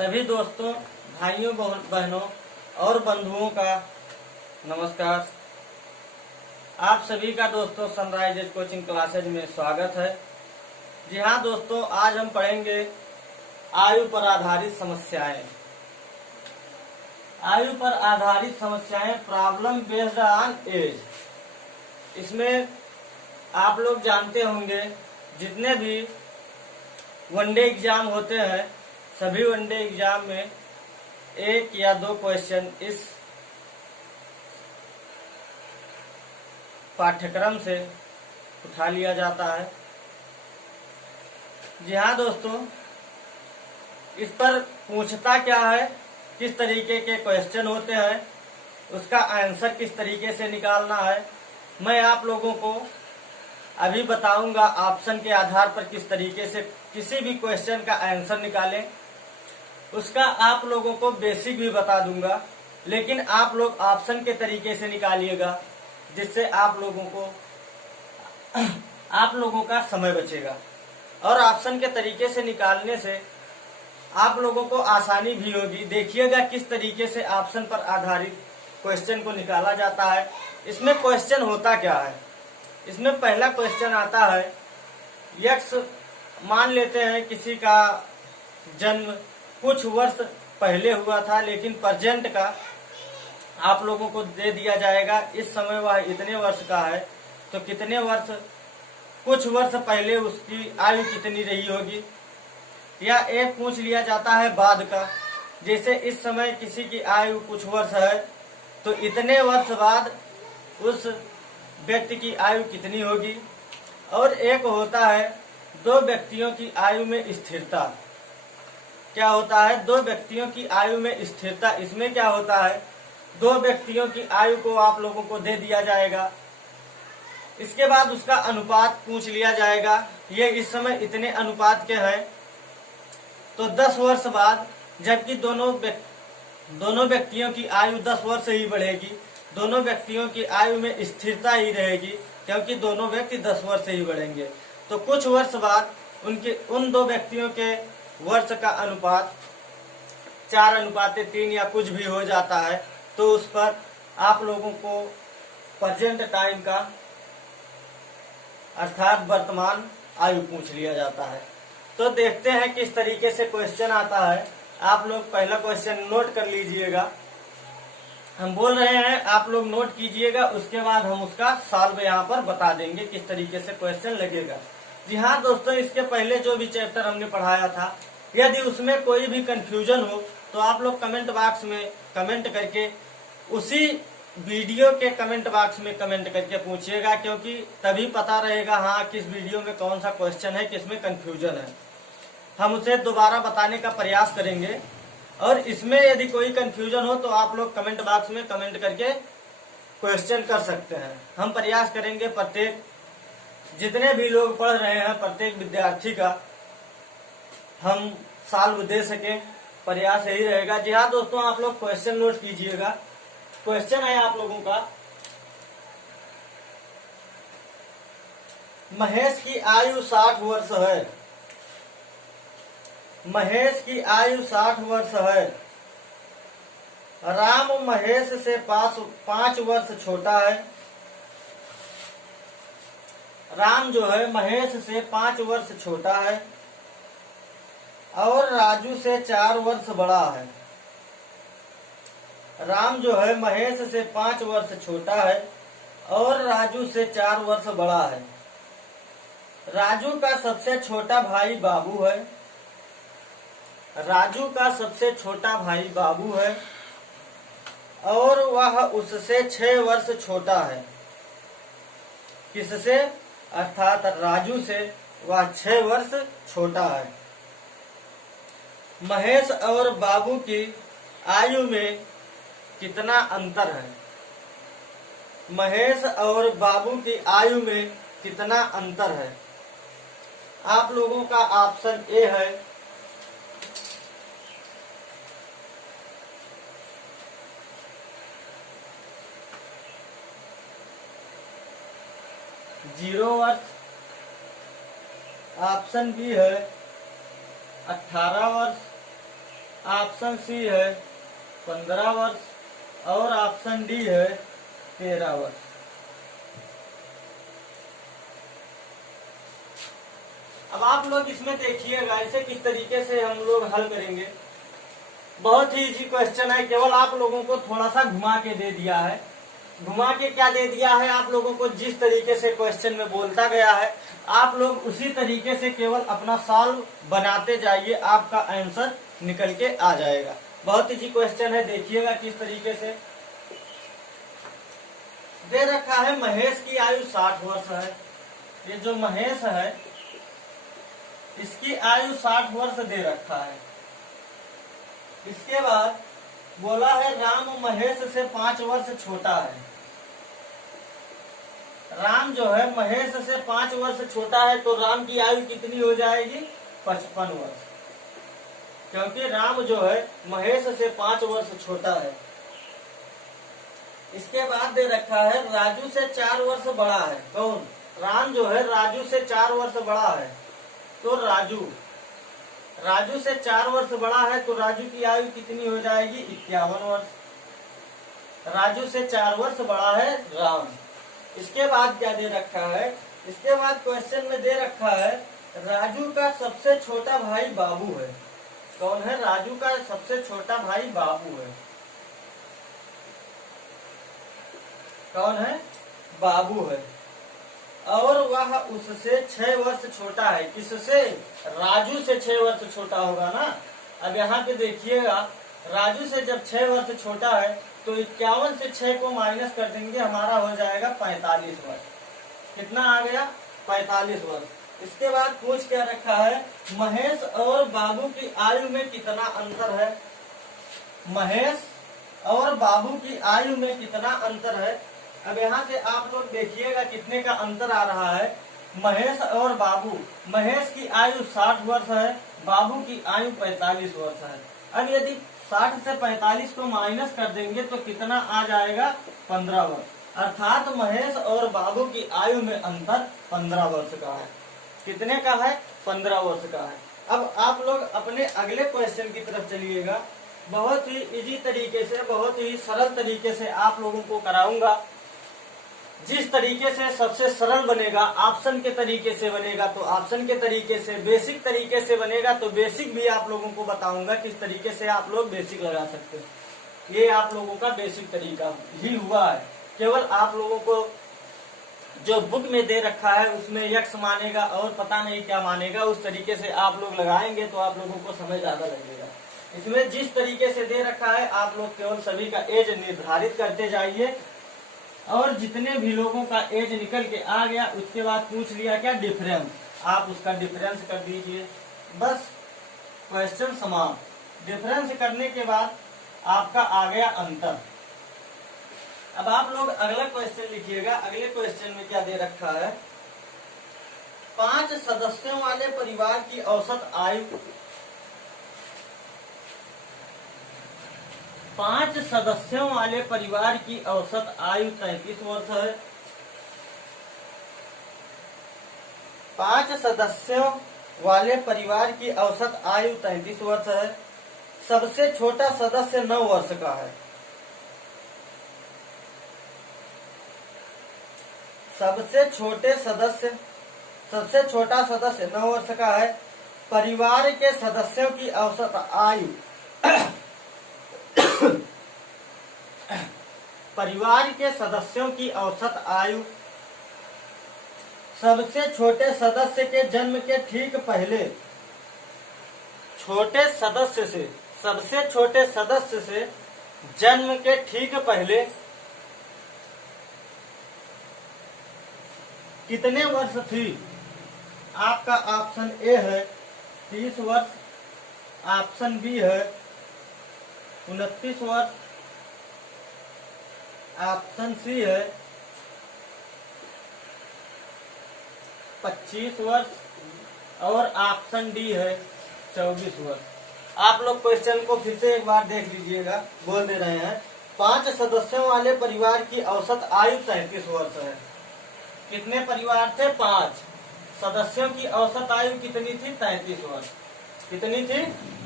सभी दोस्तों, भाइयों, बहनों और बंधुओं का नमस्कार। आप सभी का दोस्तों सनराइज कोचिंग क्लासेज में स्वागत है। जी हाँ दोस्तों, आज हम पढ़ेंगे आयु पर आधारित समस्याएं। आयु पर आधारित समस्याएं, प्रॉब्लम बेस्ड ऑन एज। इसमें आप लोग जानते होंगे जितने भी वनडे एग्जाम होते हैं, सभी वनडे एग्जाम में एक या दो क्वेश्चन इस पाठ्यक्रम से उठा लिया जाता है। जी हाँ दोस्तों, इस पर पूछता क्या है, किस तरीके के क्वेश्चन होते हैं, उसका आंसर किस तरीके से निकालना है, मैं आप लोगों को अभी बताऊंगा। ऑप्शन के आधार पर किस तरीके से किसी भी क्वेश्चन का आंसर निकालें, उसका आप लोगों को बेसिक भी बता दूंगा, लेकिन आप लोग ऑप्शन के तरीके से निकालिएगा, जिससे आप लोगों का समय बचेगा। और ऑप्शन के तरीके से निकालने से आप लोगों को आसानी भी होगी। देखिएगा किस तरीके से ऑप्शन पर आधारित क्वेश्चन को निकाला जाता है। इसमें क्वेश्चन होता क्या है, इसमें पहला क्वेश्चन आता है, यक्स मान लेते हैं किसी का जन्म कुछ वर्ष पहले हुआ था, लेकिन प्रेजेंट का आप लोगों को दे दिया जाएगा। इस समय वह इतने वर्ष का है, तो कितने वर्ष, कुछ वर्ष पहले उसकी आयु कितनी रही होगी। या एक पूछ लिया जाता है बाद का, जैसे इस समय किसी की आयु कुछ वर्ष है, तो इतने वर्ष बाद उस व्यक्ति की आयु कितनी होगी। और एक होता है दो व्यक्तियों की आयु में स्थिरता। क्या होता है, दो व्यक्तियों की आयु में स्थिरता। इसमें क्या होता है, दो व्यक्तियों की आयु को आप लोगों को दे दिया जाएगा, इसके बाद उसका अनुपात पूछ लिया जाएगा। ये इस समय इतने अनुपात के हैं, तो 10 वर्ष बाद, जबकि दोनों व्यक्तियों की आयु 10 वर्ष ही बढ़ेगी, दोनों व्यक्तियों की आयु में स्थिरता ही रहेगी, क्योंकि दोनों व्यक्ति 10 वर्ष ही बढ़ेंगे। तो कुछ वर्ष बाद उन दो व्यक्तियों के वर्ष का अनुपात 4:3 या कुछ भी हो जाता है, तो उस पर आप लोगों को प्रेजेंट टाइम का अर्थात वर्तमान आयु पूछ लिया जाता है। तो देखते हैं किस तरीके से क्वेश्चन आता है। आप लोग पहला क्वेश्चन नोट कर लीजिएगा, हम बोल रहे हैं, आप लोग नोट कीजिएगा, उसके बाद हम उसका सॉल्व यहाँ पर बता देंगे किस तरीके से क्वेश्चन लगेगा। जी हाँ दोस्तों, इसके पहले जो भी चैप्टर हमने पढ़ाया था, यदि उसमें कोई भी कंफ्यूजन हो तो आप लोग कमेंट बॉक्स में कमेंट करके, उसी वीडियो के कमेंट बॉक्स में कमेंट करके पूछिएगा, क्योंकि तभी पता रहेगा हाँ किस वीडियो में कौन सा क्वेश्चन है, किसमें कंफ्यूजन है। हम उसे दोबारा बताने का प्रयास करेंगे। और इसमें यदि कोई कंफ्यूजन हो तो आप लोग कमेंट बॉक्स में कमेंट करके क्वेश्चन कर सकते हैं। हम प्रयास करेंगे प्रत्येक, जितने भी लोग पढ़ रहे हैं, प्रत्येक विद्यार्थी का हम सॉल्व दे सके, प्रयास यही रहेगा। जी हाँ दोस्तों, आप लोग क्वेश्चन नोट कीजिएगा। क्वेश्चन है आप लोगों का, महेश की आयु 60 वर्ष है। महेश की आयु 60 वर्ष है। राम महेश से 5 वर्ष छोटा है। राम जो है महेश से 5 वर्ष छोटा है और राजू से 4 वर्ष बड़ा है। राम जो है महेश से 5 वर्ष छोटा है और राजू से 4 वर्ष बड़ा है। राजू का सबसे छोटा भाई बाबू है। राजू का सबसे छोटा भाई बाबू है और वह उससे 6 वर्ष छोटा है। किससे, अर्थात राजू से वह 6 वर्ष छोटा है। महेश और बाबू की आयु में कितना अंतर है। महेश और बाबू की आयु में कितना अंतर है। आप लोगों का ऑप्शन ए है, 0 वर्ष। ऑप्शन बी है 18 वर्ष। ऑप्शन सी है 15 वर्ष और ऑप्शन डी है 13 वर्ष। अब आप लोग इसमें देखिएगा इसे किस तरीके से हम लोग हल करेंगे। बहुत ही इजी क्वेश्चन है, केवल आप लोगों को थोड़ा सा घुमा के दे दिया है। घुमा के क्या दे दिया है आप लोगों को, जिस तरीके से क्वेश्चन में बोलता गया है आप लोग उसी तरीके से केवल अपना सॉल्व बनाते जाइए, आपका आंसर निकल के आ जाएगा। बहुत इजी क्वेश्चन है, देखिएगा किस तरीके से दे रखा है। महेश की आयु 60 वर्ष है। ये जो महेश है इसकी आयु 60 वर्ष दे रखा है। इसके बाद बोला है राम महेश से 5 वर्ष छोटा है। राम जो है महेश से 5 वर्ष छोटा है, तो राम की आयु कितनी हो जाएगी? 55 वर्ष, क्योंकि राम जो है महेश से 5 वर्ष छोटा है। इसके बाद दे रखा है राजू से 4 वर्ष बड़ा है। कौन? राम जो है राजू से 4 वर्ष बड़ा है, तो राजू से 4 वर्ष बड़ा है, तो राजू की आयु कितनी हो जाएगी? 51 वर्ष। राजू से 4 वर्ष बड़ा है राम। इसके बाद क्या दे रखा है? इसके बाद क्वेश्चन में दे रखा है राजू का सबसे छोटा भाई बाबू है। कौन है? राजू का सबसे छोटा भाई बाबू है। कौन है? बाबू है, और वह उससे 6 वर्ष छोटा है। किससे? राजू से 6 वर्ष छोटा होगा ना। अब यहाँ पे देखिएगा राजू से जब 6 वर्ष छोटा है तो 51 से 6 को माइनस कर देंगे, हमारा हो जाएगा 45 वर्ष। कितना आ गया? 45 वर्ष। इसके बाद पूछ क्या रखा है? महेश और बाबू की आयु में कितना अंतर है? महेश और बाबू की आयु में कितना अंतर है? अब यहाँ से आप लोग देखिएगा कितने का अंतर आ रहा है। महेश और बाबू, महेश की आयु 60 वर्ष है, बाबू की आयु 45 वर्ष है। अब यदि 60 से 45 को माइनस कर देंगे तो कितना आ जाएगा? 15 वर्ष। अर्थात महेश और बाबू की आयु में अंतर 15 वर्ष का है। कितने का है? 15 वर्ष का है। अब आप लोग अपने अगले क्वेश्चन की तरफ चलिएगा। बहुत ही इजी तरीके से, बहुत ही सरल तरीके से आप लोगों को कराऊंगा। जिस तरीके से सबसे सरल बनेगा, ऑप्शन के तरीके से बनेगा तो ऑप्शन के तरीके से, बेसिक तरीके से बनेगा तो बेसिक भी आप लोगों को बताऊंगा किस तरीके से आप लोग बेसिक लगा सकते हैं। ये आप लोगों का बेसिक तरीका ही हुआ है। केवल आप लोगों को जो बुक में दे रखा है उसमें यक्स मानेगा और पता नहीं क्या मानेगा, उस तरीके से आप लोग लगाएंगे तो आप लोगों को समय ज्यादा लगेगा। इसमें जिस तरीके से दे रखा है आप लोग केवल सभी का एज निर्धारित करते जाइए, और जितने भी लोगों का एज निकल के आ गया उसके बाद पूछ लिया क्या? डिफरेंस। आप उसका डिफरेंस कर दीजिए, बस क्वेश्चन समाप्त। डिफरेंस करने के बाद आपका आ गया अंतर। अब आप लोग अगला क्वेश्चन लिखिएगा। अगले क्वेश्चन में क्या दे रखा है? 5 सदस्यों वाले परिवार की औसत आयु, 5 सदस्यों वाले परिवार की औसत आयु 33 वर्ष है। 5 सदस्यों वाले परिवार की औसत आयु 33 वर्ष है। सबसे छोटा सदस्य 9 वर्ष का है। सबसे छोटा सदस्य 9 वर्ष का है। परिवार के सदस्यों की औसत आयु परिवार के सदस्यों की औसत आयु सबसे छोटे सदस्य के जन्म के ठीक पहले, सबसे छोटे सदस्य से जन्म के ठीक पहले कितने वर्ष थी? आपका ऑप्शन ए है 30 वर्ष, ऑप्शन बी है 29 वर्ष, ऑप्शन सी है 25 वर्ष और ऑप्शन डी है 24 वर्ष। आप लोग क्वेश्चन को फिर से एक बार देख लीजिएगा। बोल दे रहे हैं 5 सदस्यों वाले परिवार की औसत आयु 33 वर्ष है। कितने परिवार थे? 5 सदस्यों की औसत आयु कितनी थी? 33 वर्ष। कितनी थी?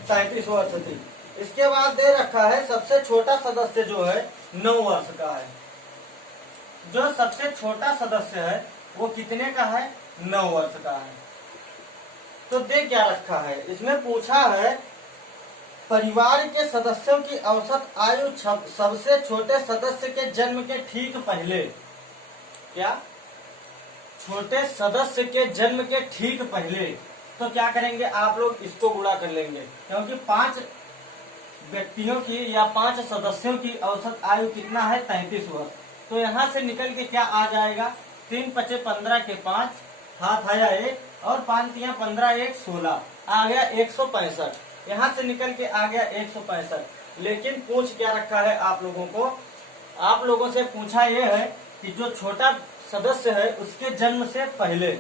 33 वर्ष थी। इसके बाद दे रखा है सबसे छोटा सदस्य जो है 9 वर्ष का है। जो सबसे छोटा सदस्य है वो कितने का है? 9 वर्ष का है। तो दे क्या रखा है, इसमें पूछा है परिवार के सदस्यों की औसत आयु सबसे छोटे सदस्य के जन्म के ठीक पहले, क्या छोटे सदस्य के जन्म के ठीक पहले, तो क्या करेंगे आप लोग इसको गुणा कर लेंगे, क्योंकि 5 व्यक्तियों की या 5 सदस्यों की औसत आयु कितना है? 33 वर्ष। तो यहाँ से निकल के क्या आ जाएगा? 3 पचे 15 के 5, हाथ आया 1 और 5 तिया 15, 1 16, आ गया 165। यहाँ से निकल के आ गया 165। लेकिन पूछ क्या रखा है आप लोगों को? आप लोगों से पूछा यह है कि जो छोटा सदस्य है उसके जन्म से पहले,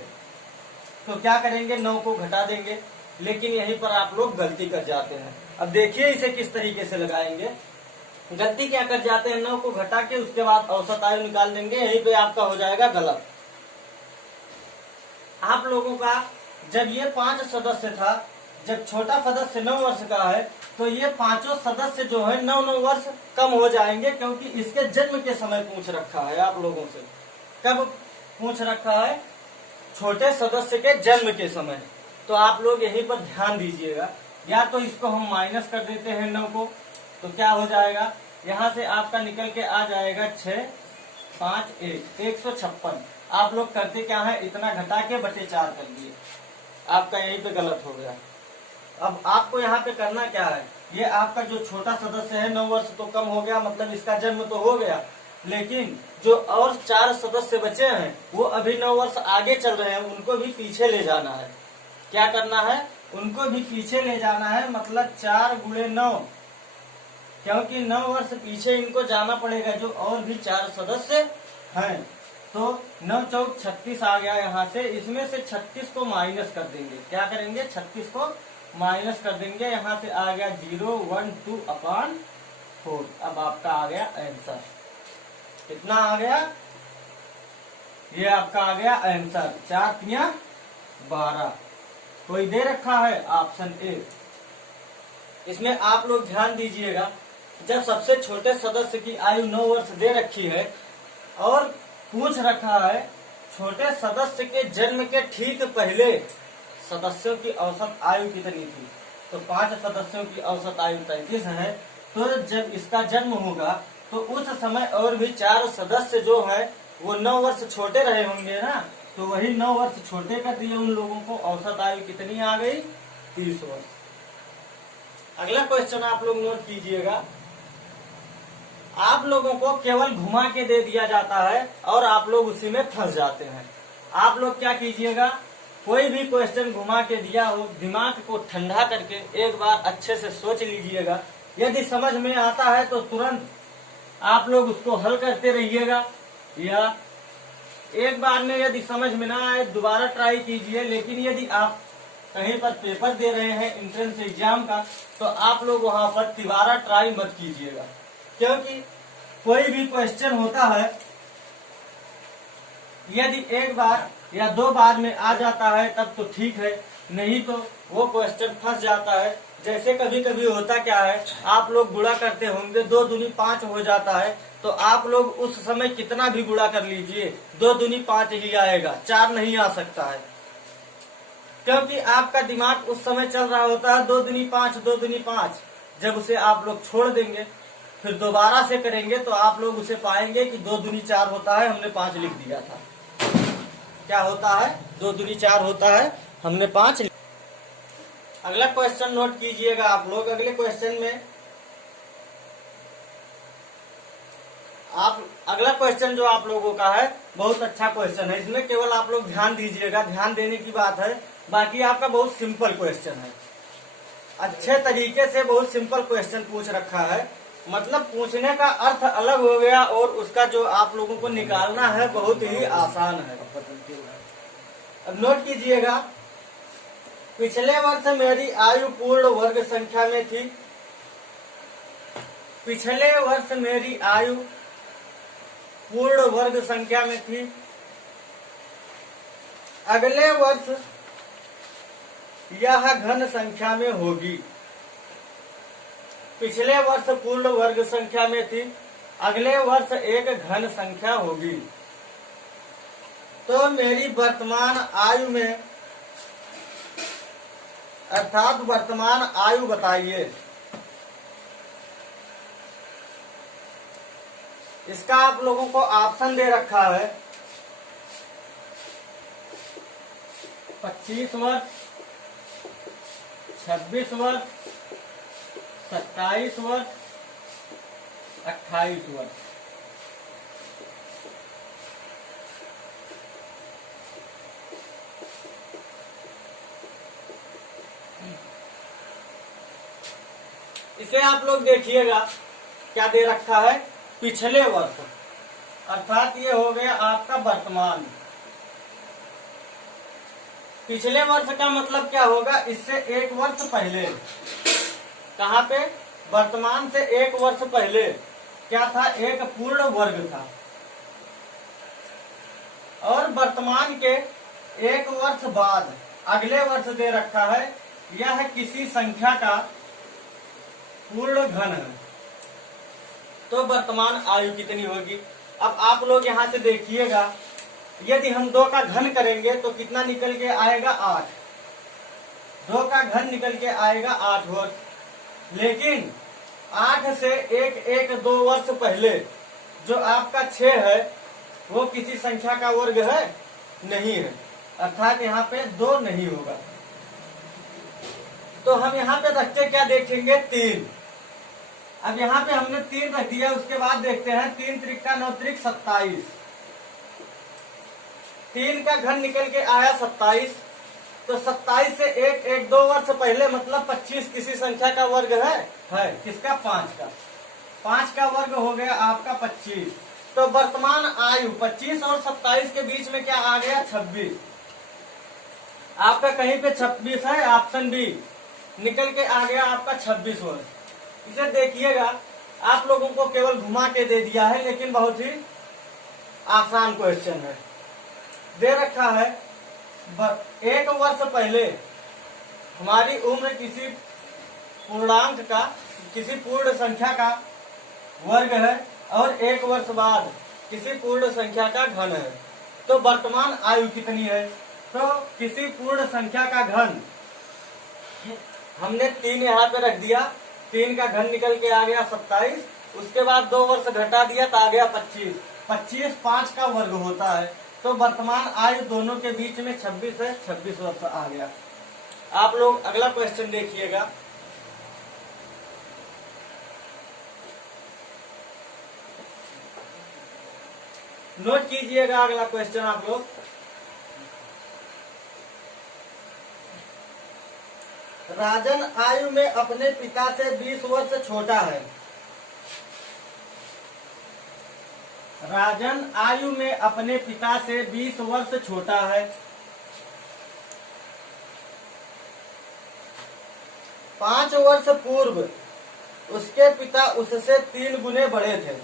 तो क्या करेंगे? 9 को घटा देंगे। लेकिन यहीं पर आप लोग गलती कर जाते हैं। अब देखिए इसे किस तरीके से लगाएंगे। गलती क्या कर जाते हैं? 9 को घटा के उसके बाद औसत आयु निकाल देंगे, यहीं पे आपका हो जाएगा गलत। आप लोगों का जब ये 5 सदस्य था, जब छोटा सदस्य 9 वर्ष का है, तो ये पांचों सदस्य जो है 9-9 वर्ष कम हो जाएंगे, क्योंकि इसके जन्म के समय पूछ रखा है आप लोगों से। कब पूछ रखा है? छोटे सदस्य के जन्म के समय। तो आप लोग यहीं पर ध्यान दीजिएगा। या तो इसको हम माइनस कर देते हैं 9 को, तो क्या हो जाएगा? यहाँ से आपका निकल के आ जाएगा 6, 5, 1, 156। आप लोग करते क्या है? इतना घटा के बटे 4 कर दिए, आपका यहीं पे गलत हो गया। अब आपको यहाँ पे करना क्या है? ये आपका जो छोटा सदस्य है 9 वर्ष तो कम हो गया, मतलब इसका जन्म तो हो गया, लेकिन जो और 4 सदस्य बचे हैं वो अभी 9 वर्ष आगे चल रहे हैं, उनको भी पीछे ले जाना है। क्या करना है? उनको भी पीछे ले जाना है, मतलब 4 गुणे 9, क्योंकि 9 वर्ष पीछे इनको जाना पड़ेगा जो और भी 4 सदस्य हैं। तो 9 चौक 36 आ गया यहाँ से। इसमें से 36 को माइनस कर देंगे। क्या करेंगे? 36 को माइनस कर देंगे। यहाँ से आ गया 0, 1, 2/4। अब आपका आ गया आंसर। कितना आ गया? ये आपका आ गया आंसर 4 तिया 12। कोई दे रखा है ऑप्शन ए। इसमें आप लोग ध्यान दीजिएगा, जब सबसे छोटे सदस्य की आयु 9 वर्ष दे रखी है और पूछ रखा है छोटे सदस्य के जन्म के ठीक पहले सदस्यों की औसत आयु कितनी थी, तो 5 सदस्यों की औसत आयु 33 है। तो जब इसका जन्म होगा तो उस समय और भी 4 सदस्य जो है वो 9 वर्ष छोटे रहे होंगे ना, तो वही 9 वर्ष छोटे कर दिए उन लोगों को। औसत आयु कितनी आ गई? 30 वर्ष। अगला क्वेश्चन आप लोग नोट कीजिएगा। आप लोगों को केवल घुमा के दे दिया जाता है और आप लोग उसी में फंस जाते हैं। आप लोग क्या कीजिएगा, कोई भी क्वेश्चन घुमा के दिया हो, दिमाग को ठंडा करके एक बार अच्छे से सोच लीजिएगा। यदि समझ में आता है तो तुरंत आप लोग उसको हल करते रहिएगा, या एक बार में यदि समझ में ना आए दोबारा ट्राई कीजिए। लेकिन यदि आप कहीं पर पेपर दे रहे हैं एंट्रेंस एग्जाम का, तो आप लोग वहां पर दोबारा ट्राई मत कीजिएगा, क्योंकि कोई भी क्वेश्चन होता है यदि एक बार या 2 बार में आ जाता है तब तो ठीक है, नहीं तो वो क्वेश्चन फंस जाता है। जैसे कभी कभी होता क्या है, आप लोग गुणा करते होंगे, 2 दूनी 5 हो जाता है, तो आप लोग उस समय कितना भी गुणा कर लीजिए 2 दूनी 5 ही आएगा, 4 नहीं आ सकता है, क्योंकि आपका दिमाग उस समय चल रहा होता है 2 दूनी 5, 2 दूनी 5। जब उसे आप लोग छोड़ देंगे फिर दोबारा से करेंगे तो आप लोग उसे पाएंगे कि 2 दूनी 4 होता है, हमने 5 लिख दिया था। क्या होता है? 2 दूनी 4 होता है, हमने 5। अगला क्वेश्चन नोट कीजिएगा आप लोग। अगले क्वेश्चन में अगला क्वेश्चन जो आप लोगों का है बहुत अच्छा क्वेश्चन है। इसमें केवल आप लोग ध्यान दीजिएगा, ध्यान देने की बात है, बाकी आपका बहुत सिंपल क्वेश्चन है। अच्छे तरीके से बहुत सिंपल क्वेश्चन पूछ रखा है, मतलब पूछने का अर्थ अलग हो गया और उसका जो आप लोगों को निकालना है बहुत ही आसान है। अब नोट कीजिएगा, पिछले वर्ष मेरी आयु पूर्ण वर्ग संख्या में थी। पिछले वर्ष मेरी आयु पूर्ण वर्ग संख्या में थी। अगले वर्ष यह घन संख्या में होगी। पिछले वर्ष पूर्ण वर्ग संख्या में थी, अगले वर्ष एक घन संख्या होगी। तो मेरी वर्तमान आयु में अर्थात वर्तमान आयु बताइए। इसका आप लोगों को ऑप्शन दे रखा है 25 वर्ष, 26 वर्ष, 27 वर्ष, 28 वर्ष। इसे आप लोग देखिएगा क्या दे रखा है, पिछले वर्ष, अर्थात ये हो गया आपका वर्तमान। पिछले वर्ष का मतलब क्या होगा, इससे एक वर्ष पहले। कहाँ पे, वर्तमान से एक वर्ष पहले क्या था, एक पूर्ण वर्ग था। और वर्तमान के एक वर्ष बाद अगले वर्ष दे रखा है, यह किसी संख्या का पूर्ण घन है। तो वर्तमान आयु कितनी होगी। अब आप लोग यहाँ से देखिएगा, यदि हम 2 का घन करेंगे तो कितना निकल के आएगा, 8। 2 का घन निकल के आएगा 8 वर्ष। लेकिन 8 से एक 2 वर्ष पहले जो आपका 6 है वो किसी संख्या का वर्ग है, नहीं है, अर्थात यहाँ पे 2 नहीं होगा। तो हम यहाँ पे रख के क्या देखेंगे, 3। अब यहाँ पे हमने 3 रख दिया, उसके बाद देखते हैं 3 त्रिका 9 त्रिक 27। 3 का घन निकल के आया 27। तो 27 से एक 2 वर्ष पहले मतलब 25 किसी संख्या का वर्ग है किसका, 5 का। 5 का वर्ग हो गया आपका 25। तो वर्तमान आयु 25 और 27 के बीच में क्या आ गया, 26। आपका कहीं पे 26 है, ऑप्शन बी, निकल के आ गया आपका 26 वर्ष। इसे देखिएगा, आप लोगों को केवल घुमा के दे दिया है, लेकिन बहुत ही आसान क्वेश्चन है। दे रखा है 1 वर्ष पहले हमारी उम्र किसी पूर्णांक का, किसी पूर्ण संख्या का वर्ग है, और 1 वर्ष बाद किसी पूर्ण संख्या का घन है। तो वर्तमान आयु कितनी है, तो किसी पूर्ण संख्या का घन हमने 3 यहाँ पे रख दिया, 3 का घन निकल के आ गया 27। उसके बाद 2 वर्ष घटा दिया तो आ गया 25। 25 5 का वर्ग होता है। तो वर्तमान आयु दोनों के बीच में 26 है, 26 वर्ष आ गया। आप लोग अगला क्वेश्चन देखिएगा। नोट कीजिएगा अगला क्वेश्चन आप लोग। राजन आयु में अपने पिता से 20 वर्ष छोटा है। राजन आयु में अपने पिता से 20 वर्ष छोटा है। 5 वर्ष पूर्व उसके पिता उससे 3 गुने बड़े थे।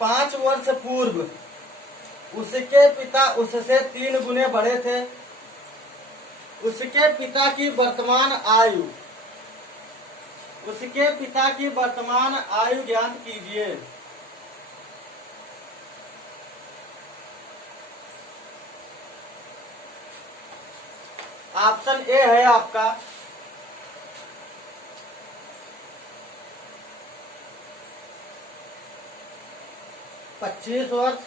5 वर्ष पूर्व उसके पिता उससे 3 गुने बड़े थे। उसके पिता की वर्तमान आयु, उसके पिता की वर्तमान आयु ज्ञात कीजिए। ऑप्शन ए है आपका 25 वर्ष,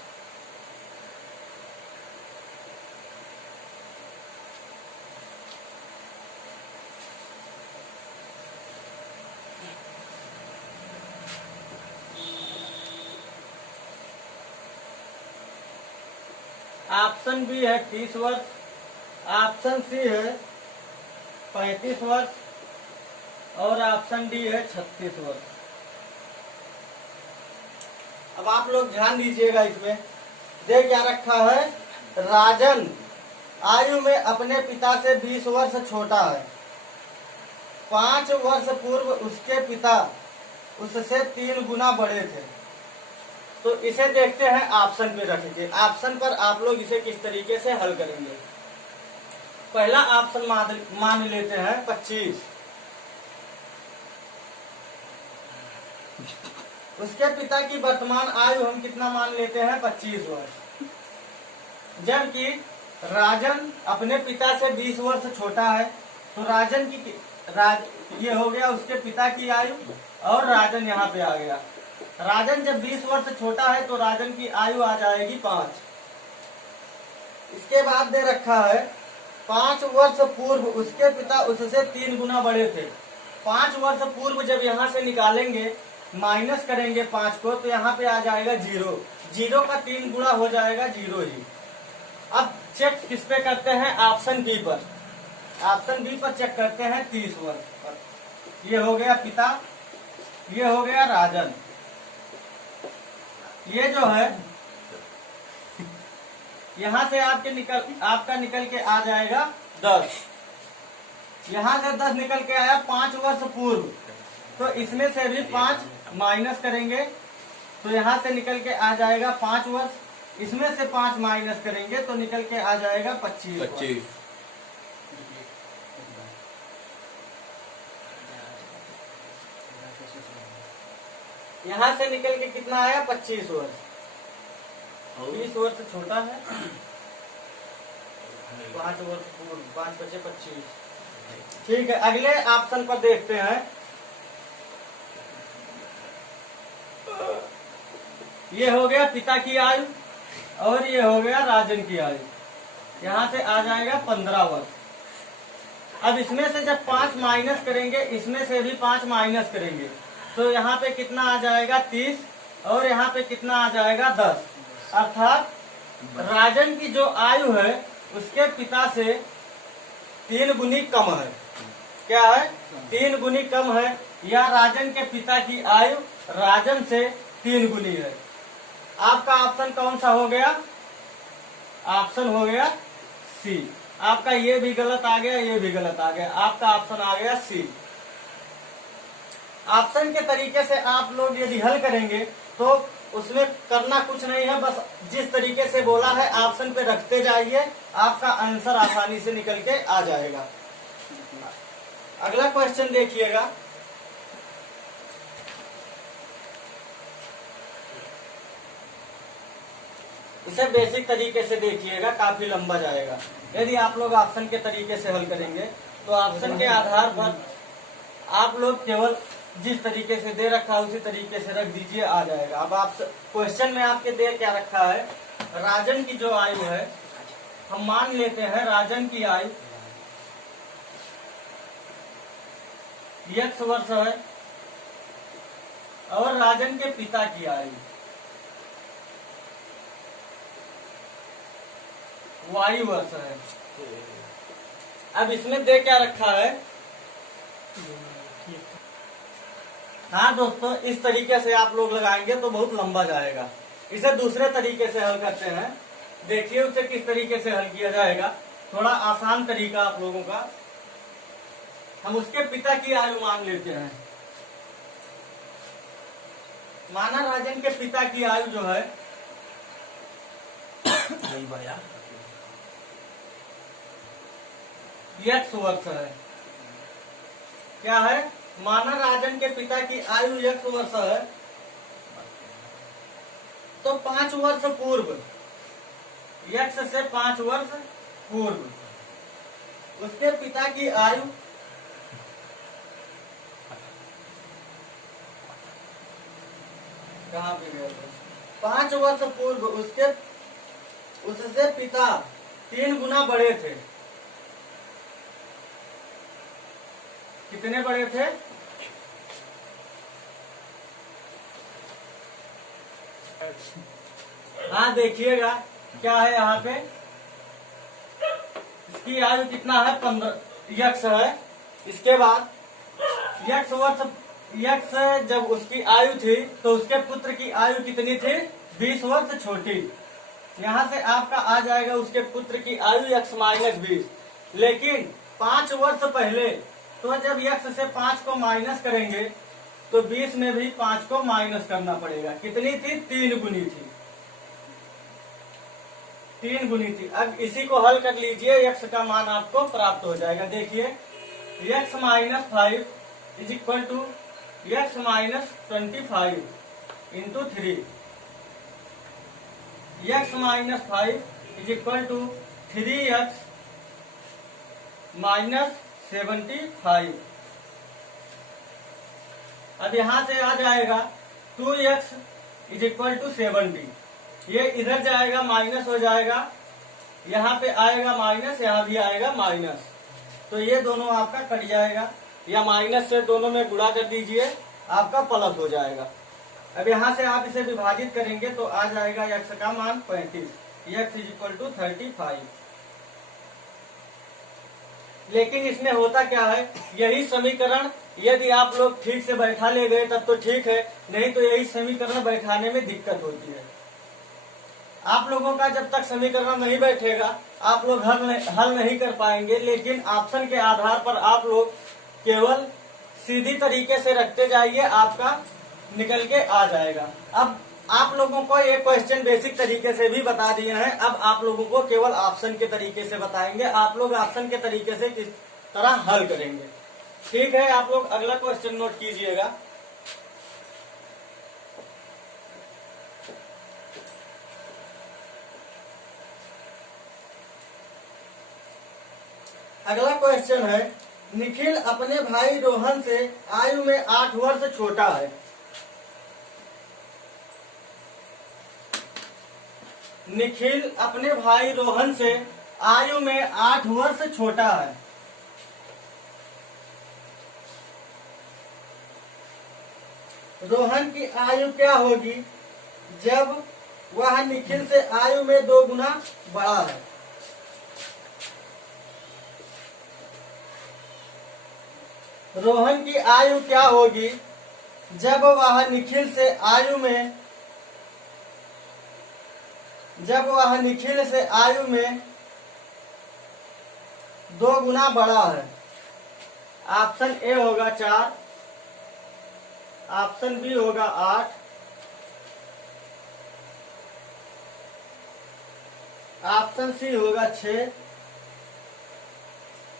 ऑप्शन बी है 30 वर्ष, ऑप्शन सी है 35 वर्ष और ऑप्शन डी है 36 वर्ष। अब आप लोग ध्यान दीजिएगा, इसमें देख क्या रखा है, राजन आयु में अपने पिता से 20 वर्ष छोटा है। 5 वर्ष पूर्व उसके पिता उससे 3 गुना बड़े थे। तो इसे देखते हैं ऑप्शन पे रखेंगे। ऑप्शन पर आप लोग इसे किस तरीके से हल करेंगे। पहला ऑप्शन मान लेते हैं 25। उसके पिता की वर्तमान आयु हम कितना मान लेते हैं 25 वर्ष। जबकि राजन अपने पिता से 20 वर्ष छोटा है, तो राजन की ये हो गया उसके पिता की आयु, और राजन यहाँ पे आ गया। राजन जब 20 वर्ष छोटा है तो राजन की आयु आ जाएगी 5। इसके बाद दे रखा है 5 वर्ष पूर्व उसके पिता उससे 3 गुना बड़े थे। 5 वर्ष पूर्व जब यहाँ से निकालेंगे, माइनस करेंगे 5 को, तो यहाँ पे आ जाएगा 0। 0 का 3 गुना हो जाएगा 0 ही। अब चेक किस पे करते हैं? ऑप्शन बी पर। ऑप्शन बी पर चेक करते हैं 30 वर्ष पर। ये हो गया पिता, ये हो गया राजन। ये जो है यहाँ से आपका निकल के आ जाएगा 10। यहाँ से 10 निकल के आया 5 वर्ष पूर्व, तो इसमें से भी 5 माइनस करेंगे तो यहाँ से निकल के आ जाएगा 5 वर्ष। इसमें से 5 माइनस करेंगे तो निकल के आ जाएगा 25। यहाँ से निकल के कितना आया? 25 वर्ष। 20 वर्ष छोटा है, 5 वर्ष पूर्व, 5 बचे 25। ठीक है, अगले ऑप्शन पर देखते हैं। ये हो गया पिता की आयु और ये हो गया राजन की आयु। यहाँ से आ जाएगा 15 वर्ष। अब इसमें से जब 5 माइनस करेंगे, इसमें से भी 5 माइनस करेंगे, तो यहाँ पे कितना आ जाएगा? 30, और यहाँ पे कितना आ जाएगा? 10। अर्थात राजन की जो आयु है उसके पिता से 3 गुनी कम है। क्या है? 3 गुनी कम है, या राजन के पिता की आयु राजन से 3 गुनी है। आपका ऑप्शन कौन सा हो गया? ऑप्शन हो गया सी। आपका ये भी गलत आ गया, ये भी गलत आ गया। आपका ऑप्शन आ गया सी। ऑप्शन के तरीके से आप लोग यदि हल करेंगे तो उसमें करना कुछ नहीं है, बस जिस तरीके से बोला है ऑप्शन पे रखते जाइए, आपका आंसर आसानी से निकल के आ जाएगा। अगला क्वेश्चन देखिएगा। इसे बेसिक तरीके से देखिएगा, काफी लंबा जाएगा। यदि आप लोग ऑप्शन के तरीके से हल करेंगे तो ऑप्शन के आधार पर आप लोग केवल जिस तरीके से दे रखा है उसी तरीके से रख दीजिए, आ जाएगा। अब आप क्वेश्चन में आपके दे क्या रखा है? राजन की जो आयु है, हम मान लेते हैं राजन की आयु x वर्ष है, और राजन के पिता की आयु y वर्ष है। अब इसमें दे क्या रखा है? हाँ दोस्तों, इस तरीके से आप लोग लगाएंगे तो बहुत लंबा जाएगा। इसे दूसरे तरीके से हल करते हैं। देखिए उसे किस तरीके से हल किया जाएगा। थोड़ा आसान तरीका आप लोगों का। हम उसके पिता की आयु मान लेते हैं। माना राजन के पिता की आयु जो है x वर्ष है। क्या है? माना राजन के पिता की आयु x वर्ष है, तो 5 वर्ष पूर्व, x से 5 वर्ष पूर्व उसके पिता की आयु कहाँ पे गया? 5 वर्ष पूर्व उससे पिता 3 गुना बड़े थे। कितने बड़े थे? हाँ देखिएगा क्या है यहाँ पे। इसकी आयु कितना है? 15 यक्ष है। इसके बाद यक्ष वर्ष, यक्ष जब उसकी आयु थी तो उसके पुत्र की आयु कितनी थी? 20 वर्ष छोटी। यहाँ से आपका आ जाएगा उसके पुत्र की आयु x माइनस 20। लेकिन 5 वर्ष पहले, तो जब x से 5 को माइनस करेंगे तो 20 में भी 5 को माइनस करना पड़ेगा। कितनी थी? 3 गुनी थी। 3 गुनी थी। अब इसी को हल कर लीजिए, x का मान आपको प्राप्त हो जाएगा। देखिए x minus 5 is equal to x minus 25 into 3। x minus 5 is equal to 3x minus 75। अब यहां से आ जाएगा 2x इज इक्वल टू 70। ये इधर जाएगा माइनस हो जाएगा, यहाँ पे आएगा माइनस, यहाँ भी आएगा माइनस, तो ये दोनों आपका कट जाएगा, या माइनस से दोनों में गुणा कर दीजिए, आपका प्लस हो जाएगा। अब यहाँ से आप इसे विभाजित करेंगे तो आ जाएगा x का मान 35, x इज इक्वल टू 35। लेकिन इसमें होता क्या है, यही समीकरण यदि आप लोग ठीक से बैठा ले गए तब तो ठीक है, नहीं तो यही समीकरण बैठाने में दिक्कत होती है। आप लोगों का जब तक समीकरण नहीं बैठेगा आप लोग हल नहीं कर पाएंगे। लेकिन ऑप्शन के आधार पर आप लोग केवल सीधी तरीके से रखते जाइए, आपका निकल के आ जाएगा। अब आप लोगों को ये क्वेश्चन बेसिक तरीके से भी बता दिए हैं, अब आप लोगों को केवल ऑप्शन के तरीके से बताएंगे, आप लोग ऑप्शन के तरीके से किस तरह हल करेंगे। ठीक है, आप लोग अगला क्वेश्चन नोट कीजिएगा। अगला क्वेश्चन है, निखिल अपने भाई रोहन से आयु में 8 वर्ष छोटा है। निखिल अपने भाई रोहन से आयु में 8 वर्ष छोटा है। रोहन की आयु क्या होगी जब वह निखिल से आयु में 2 गुना बड़ा है। रोहन की आयु क्या होगी जब वह निखिल से आयु में 2 गुना बड़ा है। ऑप्शन ए होगा 4, ऑप्शन बी होगा 8, ऑप्शन सी होगा 6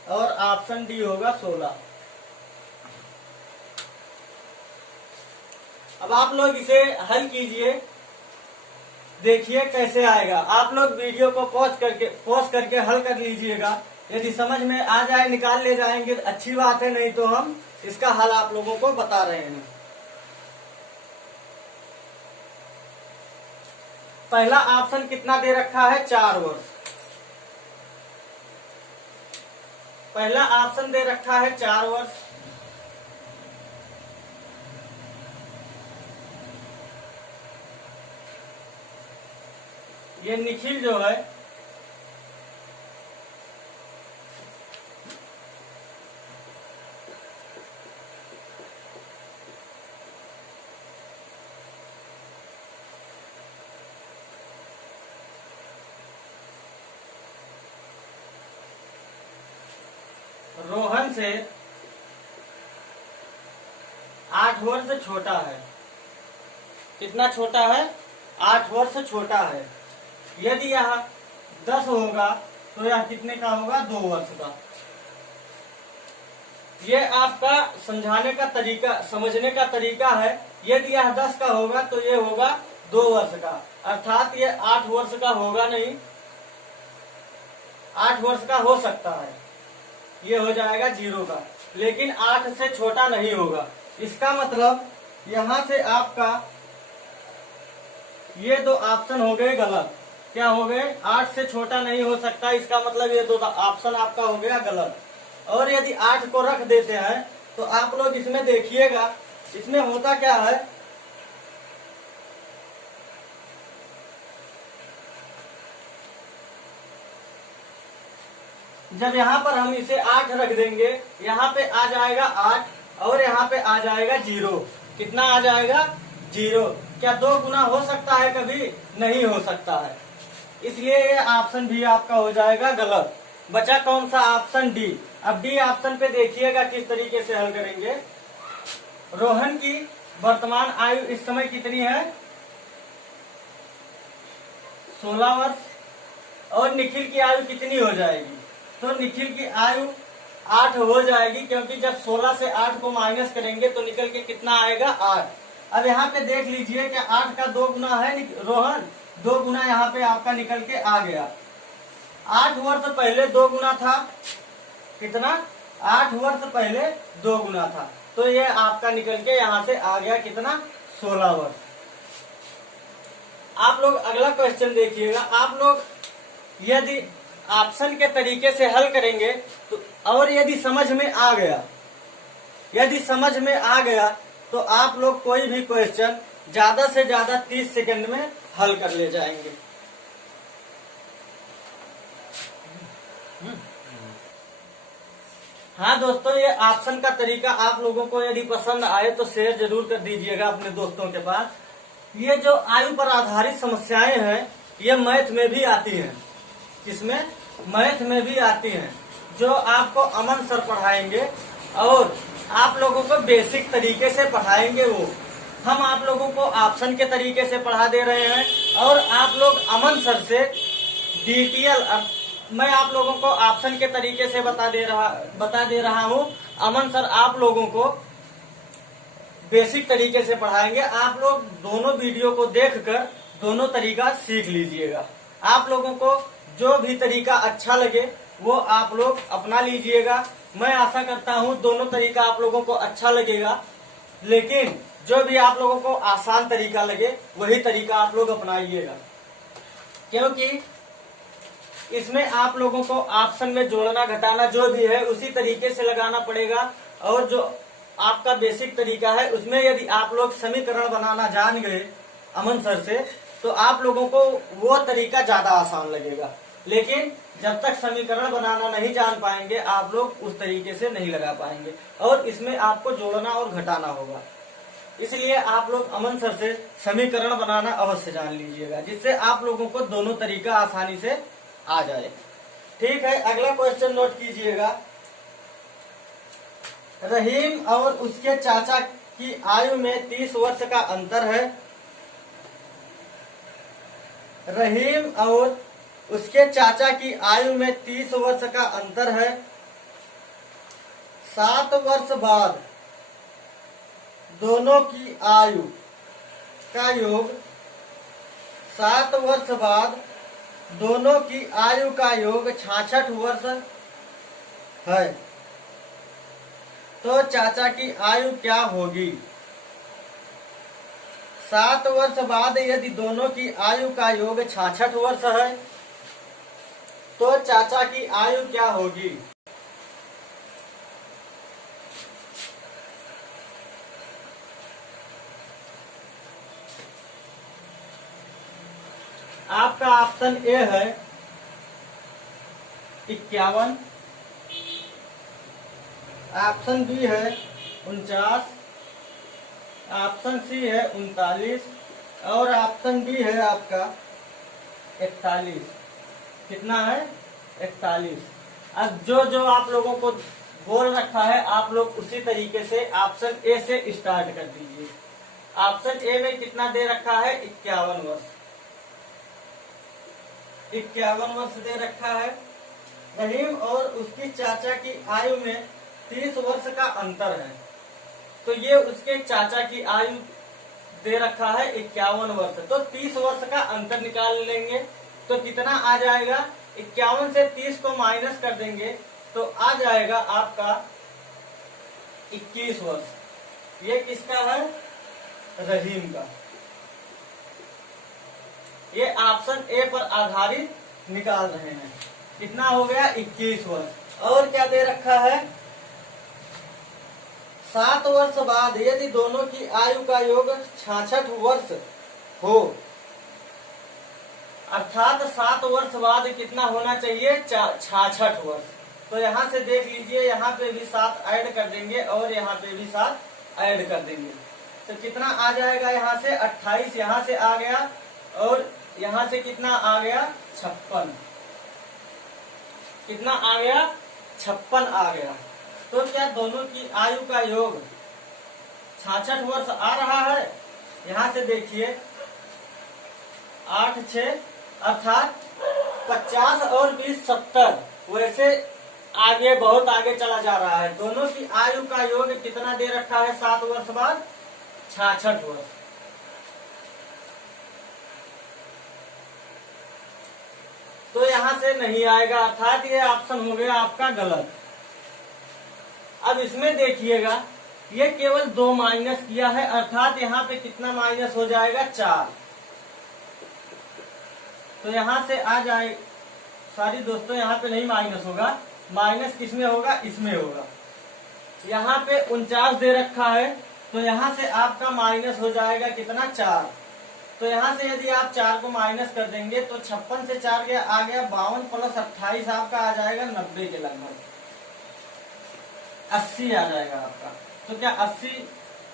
और ऑप्शन डी होगा 16। अब आप लोग इसे हल कीजिए, देखिए कैसे आएगा। आप लोग वीडियो को पॉज करके हल कर लीजिएगा। यदि समझ में आ जाए निकाल ले जाएंगे अच्छी बात है, नहीं तो हम इसका हल आप लोगों को बता रहे हैं। पहला ऑप्शन कितना दे रखा है, 4 वर्ष। पहला ऑप्शन दे रखा है 4 वर्ष। ये निखिल जो है रोहन से 8 वर्ष छोटा है। कितना छोटा है, 8 वर्ष छोटा है। यदि यह 10 होगा तो यह कितने का होगा, 2 वर्ष का। ये आपका समझाने का तरीका, समझने का तरीका है। यदि यह 10 का होगा तो ये होगा 2 वर्ष का, अर्थात ये 8 वर्ष का होगा नहीं, 8 वर्ष का हो सकता है, ये हो जाएगा 0 का, लेकिन 8 से छोटा नहीं होगा। इसका मतलब यहां से आपका ये 2 ऑप्शन हो गए गलत। क्या हो गए, 8 से छोटा नहीं हो सकता, इसका मतलब ये 2 ऑप्शन आपका हो गया गलत। और यदि 8 को रख देते हैं तो आप लोग इसमें देखिएगा, इसमें होता क्या है, जब यहाँ पर हम इसे 8 रख देंगे, यहाँ पे आ जाएगा 8 और यहाँ पे आ जाएगा 0। कितना आ जाएगा, 0। क्या 2 गुना हो सकता है, कभी नहीं हो सकता है, इसलिए ये ऑप्शन भी आपका हो जाएगा गलत। बचा कौन सा, ऑप्शन डी। अब डी ऑप्शन पे देखिएगा किस तरीके से हल करेंगे। रोहन की वर्तमान आयु इस समय कितनी है, 16 वर्ष। और निखिल की आयु कितनी हो जाएगी? तो निखिल की आयु 8 हो जाएगी, क्योंकि जब 16 से 8 को माइनस करेंगे तो निकल के कितना आएगा? 8। अब यहाँ पे देख लीजिए कि 8 का 2 गुना है रोहन, 2 गुना यहाँ पे आपका निकल के आ गया। 8 वर्ष पहले 2 गुना था, कितना? 8 वर्ष पहले 2 गुना था, तो ये आपका निकल के यहाँ से आ गया कितना? 16 वर्ष। आप लोग अगला क्वेश्चन देखिएगा। आप लोग यदि ऑप्शन के तरीके से हल करेंगे तो, और यदि समझ में आ गया तो आप लोग कोई भी क्वेश्चन ज्यादा से ज्यादा 30 सेकंड में हल कर ले जाएंगे। हाँ दोस्तों, ये ऑप्शन का तरीका आप लोगों को यदि पसंद आए तो शेयर जरूर कर दीजिएगा अपने दोस्तों के पास। ये जो आयु पर आधारित समस्याएं हैं ये मैथ में भी आती हैं। किसमें? मैथ में भी आती हैं, जो आपको अमन सर पढ़ाएंगे और आप लोगों को बेसिक तरीके से पढ़ाएंगे। वो हम आप लोगों को ऑप्शन के तरीके से पढ़ा दे रहे हैं और आप लोग अमन सर से डिटेल, मैं आप लोगों को ऑप्शन के तरीके से बता दे रहा हूँ। अमन सर आप लोगों को बेसिक तरीके से पढ़ाएंगे। आप लोग दोनों वीडियो को देखकर दोनों तरीका सीख लीजिएगा। आप लोगों को जो भी तरीका अच्छा लगे वो आप लोग अपना लीजिएगा। मैं आशा करता हूँ दोनों तरीका आप लोगों को अच्छा लगेगा, लेकिन जो भी आप लोगों को आसान तरीका लगे वही तरीका आप लोग अपनाइएगा, क्योंकि इसमें आप लोगों को ऑप्शन में जोड़ना घटाना जो भी है उसी तरीके से लगाना पड़ेगा। और जो आपका बेसिक तरीका है उसमें यदि आप लोग समीकरण बनाना जान गए अमन सर से तो आप लोगों को वो तरीका ज्यादा आसान लगेगा। लेकिन जब तक समीकरण बनाना नहीं जान पाएंगे आप लोग उस तरीके से नहीं लगा पाएंगे, और इसमें आपको जोड़ना और घटाना होगा। इसलिए आप लोग अमन सर से समीकरण बनाना अवश्य जान लीजिएगा, जिससे आप लोगों को दोनों तरीका आसानी से आ जाए। ठीक है, अगला क्वेश्चन नोट कीजिएगा। रहीम और उसके चाचा की आयु में 30 वर्ष का अंतर है। रहीम और उसके चाचा की आयु में 30 वर्ष का अंतर है। 7 वर्ष बाद दोनों की आयु का योग, 7 वर्ष बाद दोनों की आयु का योग 66 वर्ष है, तो चाचा की आयु क्या होगी? 7 वर्ष बाद यदि दोनों की आयु का योग 66 वर्ष है तो चाचा की आयु क्या होगी? आपका ऑप्शन ए है 51, ऑप्शन बी है 49, ऑप्शन सी है 39 और ऑप्शन डी है आपका 41। कितना है? 41। अब जो आप लोगों को बोल रखा है आप लोग उसी तरीके से ऑप्शन ए से स्टार्ट कर दीजिए। ऑप्शन ए में कितना दे रखा है? 51 वर्ष। 51 वर्ष दे रखा है। रहीम और उसकी चाचा की आयु में 30 वर्ष का अंतर है, तो ये उसके चाचा की आयु दे रखा है 51 वर्ष, तो 30 वर्ष का अंतर निकाल लेंगे तो कितना आ जाएगा? 51 से 30 को माइनस कर देंगे तो आ जाएगा आपका 21 वर्ष। ये किसका है? रहीम का। ये ऑप्शन ए पर आधारित निकाल रहे हैं। कितना हो गया? 21 वर्ष। और क्या दे रखा है? 7 वर्ष बाद यदि दोनों की आयु का योग 66 वर्ष हो, अर्थात 7 वर्ष बाद कितना होना चाहिए? 66 वर्ष। तो यहाँ से देख लीजिए, यहाँ पे भी 7 ऐड कर देंगे और यहाँ पे भी 7 ऐड कर देंगे, तो कितना आ जाएगा? यहाँ से 28 यहाँ से आ गया और यहाँ से कितना आ गया? 56। कितना आ गया? 56 आ गया। तो क्या दोनों की आयु का योग 66 वर्ष आ रहा है? यहाँ से देखिए 8 6 अर्थात 50 और 20 70, वैसे आगे बहुत आगे चला जा रहा है। दोनों की आयु का योग कितना दे रखा है 7 वर्ष बाद? 66 वर्ष। तो यहां से नहीं आएगा, अर्थात ये ऑप्शन हो गया आपका गलत। अब इसमें देखिएगा, ये केवल 2 माइनस किया है, अर्थात यहाँ पे कितना माइनस हो जाएगा? 4। तो यहां से आ जाए, सॉरी दोस्तों, यहाँ पे नहीं माइनस होगा, माइनस किसमें होगा? इसमें होगा। यहाँ पे 49 दे रखा है, तो यहाँ से आपका माइनस हो जाएगा कितना? 4। तो यहाँ से यदि आप 4 को माइनस कर देंगे तो 56 से 4 गया आ गया 52 प्लस 28 आपका आ जाएगा 90 के लगभग, 80 आ जाएगा आपका। तो क्या 80,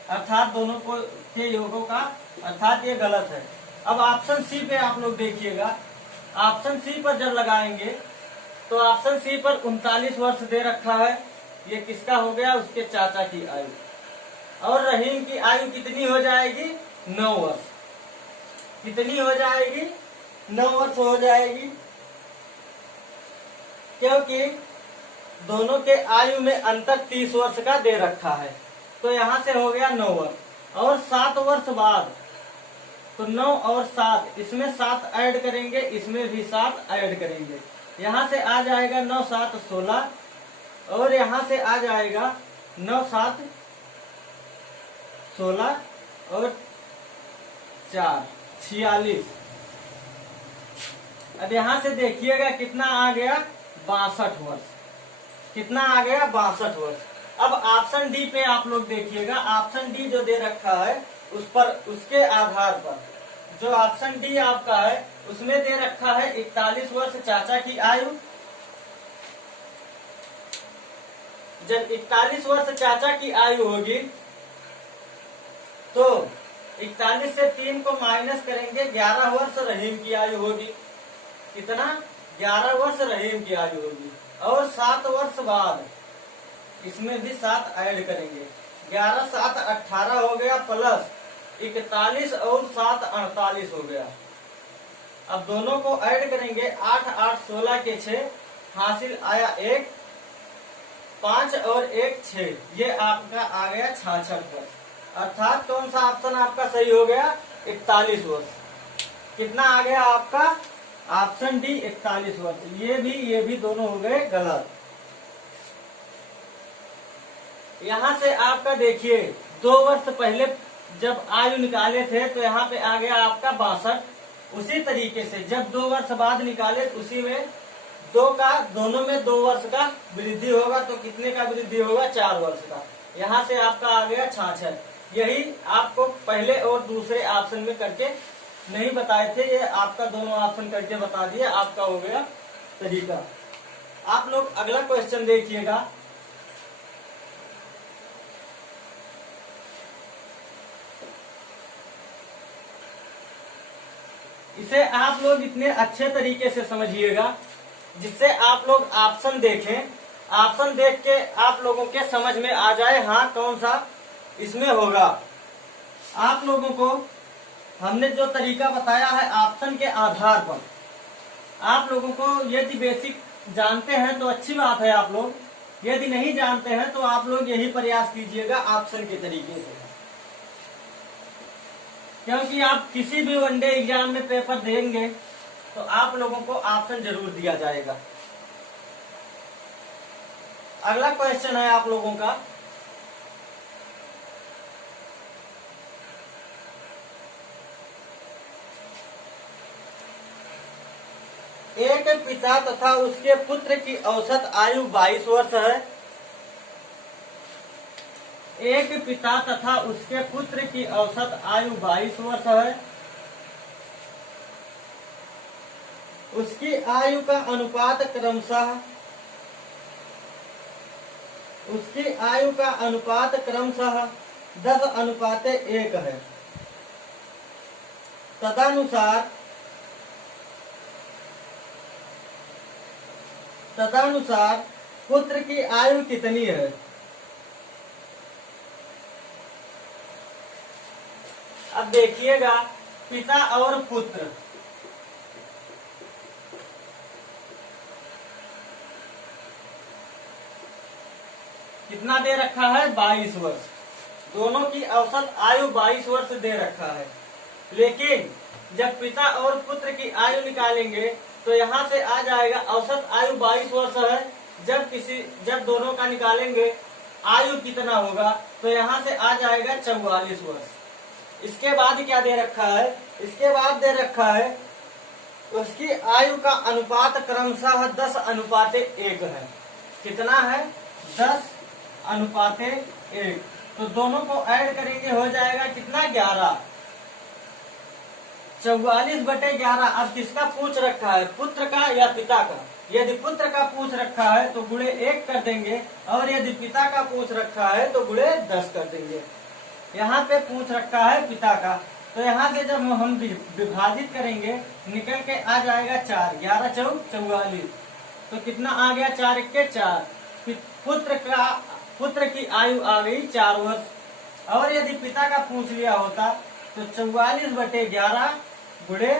अर्थात दोनों को के योगों का, अर्थात ये गलत है। अब ऑप्शन सी पे आप लोग देखिएगा, ऑप्शन सी पर जब लगाएंगे तो ऑप्शन सी पर 39 वर्ष दे रखा है, ये किसका हो गया? उसके चाचा की आयु। और रहीम की आयु कितनी हो जाएगी? 9 वर्ष। कितनी हो जाएगी? 9 वर्ष हो जाएगी, क्योंकि दोनों के आयु में अंतर 30 वर्ष का दे रखा है। तो यहाँ से हो गया 9 वर्ष। और 7 वर्ष बाद, तो 9 और 7, इसमें 7 ऐड करेंगे, इसमें भी 7 ऐड करेंगे। यहाँ से आ जाएगा 9 7 16, और यहाँ से आ जाएगा 9 7 16 और 4 46। अब यहाँ से देखिएगा कितना आ गया? 62 वर्ष। कितना आ गया? 62 वर्ष। अब ऑप्शन डी पे आप लोग देखिएगा, ऑप्शन डी जो दे रखा है उस पर, उसके आधार पर जो ऑप्शन डी आपका है उसमें दे रखा है 41 वर्ष चाचा की आयु। जब 41 वर्ष चाचा की आयु होगी तो 41 से 3 को माइनस करेंगे, 11 वर्ष रहीम की आयु होगी। कितना? 11 वर्ष रहीम की आयु होगी। और 7 वर्ष बाद इसमें भी 7 ऐड करेंगे, 11 7 18 हो गया, प्लस 41 और 7 48 हो गया। अब दोनों को ऐड करेंगे, 8 8 16 के 6, हासिल आया 1, 5 और 1 6, ये आपका आ गया 66 वर्ष। अर्थात कौन सा ऑप्शन आपका सही हो गया? 41 वर्ष। कितना आ गया आपका? ऑप्शन डी 41 वर्ष। ये भी दोनों हो गए गलत। यहाँ से आपका देखिए 2 वर्ष पहले जब आयु निकाले थे तो यहाँ पे आ गया आपका 62। उसी तरीके से जब 2 वर्ष बाद निकाले तो उसी में दोनों में 2 वर्ष का वृद्धि होगा, तो कितने का वृद्धि होगा? 4 वर्ष का। यहाँ से आपका आ गया 66। यही आपको पहले और दूसरे ऑप्शन में करके नहीं बताए थे, ये आपका दोनों ऑप्शन करके बता दिया, आपका हो गया तरीका। आप लोग अगला क्वेश्चन देखिएगा। इसे आप लोग इतने अच्छे तरीके से समझिएगा जिससे आप लोग ऑप्शन देखें, ऑप्शन देख के आप लोगों के समझ में आ जाए हाँ कौन सा इसमें होगा। आप लोगों को हमने जो तरीका बताया है ऑप्शन के आधार पर, आप लोगों को यदि बेसिक जानते हैं तो अच्छी बात है, आप लोग यदि नहीं जानते हैं तो आप लोग यही प्रयास कीजिएगा ऑप्शन के तरीके से, क्योंकि आप किसी भी वनडे एग्जाम में पेपर देंगे तो आप लोगों को ऑप्शन जरूर दिया जाएगा। अगला क्वेश्चन है आप लोगों का, एक पिता तथा उसके पुत्र की औसत आयु 22 वर्ष है। एक पिता तथा उसके पुत्र की औसत आयु 22 वर्ष है। उसकी आयु का अनुपात क्रमशः 10:1 है। तदनुसार पुत्र की आयु कितनी है? अब देखिएगा पिता और पुत्र, कितना दे रखा है 22 वर्ष। दोनों की औसत आयु 22 वर्ष दे रखा है। लेकिन जब पिता और पुत्र की आयु निकालेंगे तो यहाँ से आ जाएगा औसत आयु 22 वर्ष है। जब दोनों का निकालेंगे आयु कितना होगा तो यहाँ से आ जाएगा 44 वर्ष। इसके बाद क्या दे रखा है, इसके बाद दे रखा है उसकी आयु का अनुपात क्रमशः 10:1 है। कितना है 10:1। तो दोनों को ऐड करेंगे हो जाएगा कितना 11। 44/11। अब किसका पूछ रखा है, पुत्र का या पिता का? यदि पुत्र का पूछ रखा है तो गुणे 1 कर देंगे और यदि पिता का पूछ रखा है तो गुणे 10 कर देंगे। यहाँ पे पूछ रखा है पिता का, तो यहाँ से जब हम विभाजित करेंगे निकल के आ जाएगा 4। 11 चौक 44। तो कितना आ गया 4 1 4। पुत्र की आयु आ गई 4 वर्ष। और यदि पिता का पूछ लिया होता तो 44/11 गुणे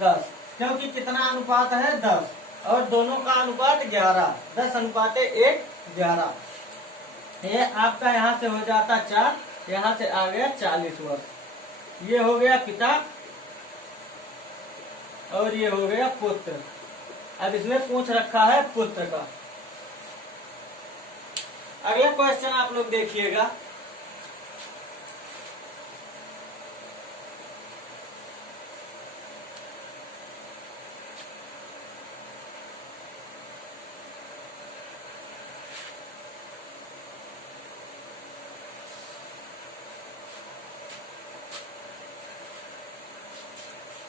10, क्योंकि कितना अनुपात है 10 और दोनों का अनुपात 11। 10:1 11। ये आपका यहाँ से हो जाता 4, यहाँ से आ गया 40 वर्ष। ये हो गया पिता और ये हो गया पुत्र। अब इसमें पूछ रखा है पुत्र का। अगला क्वेश्चन आप लोग देखिएगा।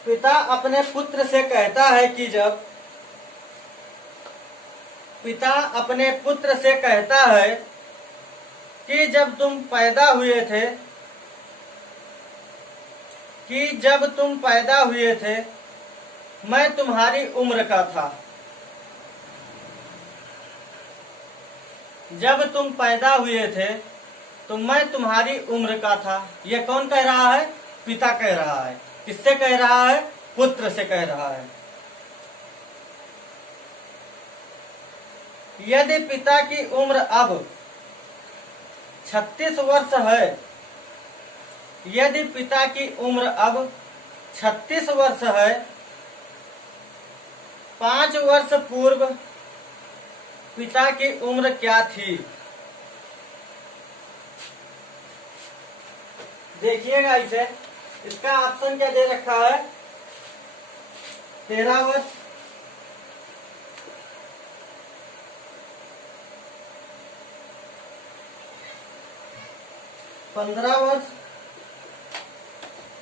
पिता अपने पुत्र से कहता है कि जब पिता अपने पुत्र से कहता है कि जब तुम पैदा हुए थे मैं तुम्हारी उम्र का था। जब तुम पैदा हुए थे तो मैं तुम्हारी उम्र का था। यह कौन कह रहा है, पिता कह रहा है। किससे कह रहा है, पुत्र से कह रहा है। यदि पिता की उम्र अब 36 वर्ष है, यदि पिता की उम्र अब 36 वर्ष है, 5 वर्ष पूर्व पिता की उम्र क्या थी? देखिएगा इसे। इसका ऑप्शन क्या दे रखा है, 13 वर्ष, 15 वर्ष,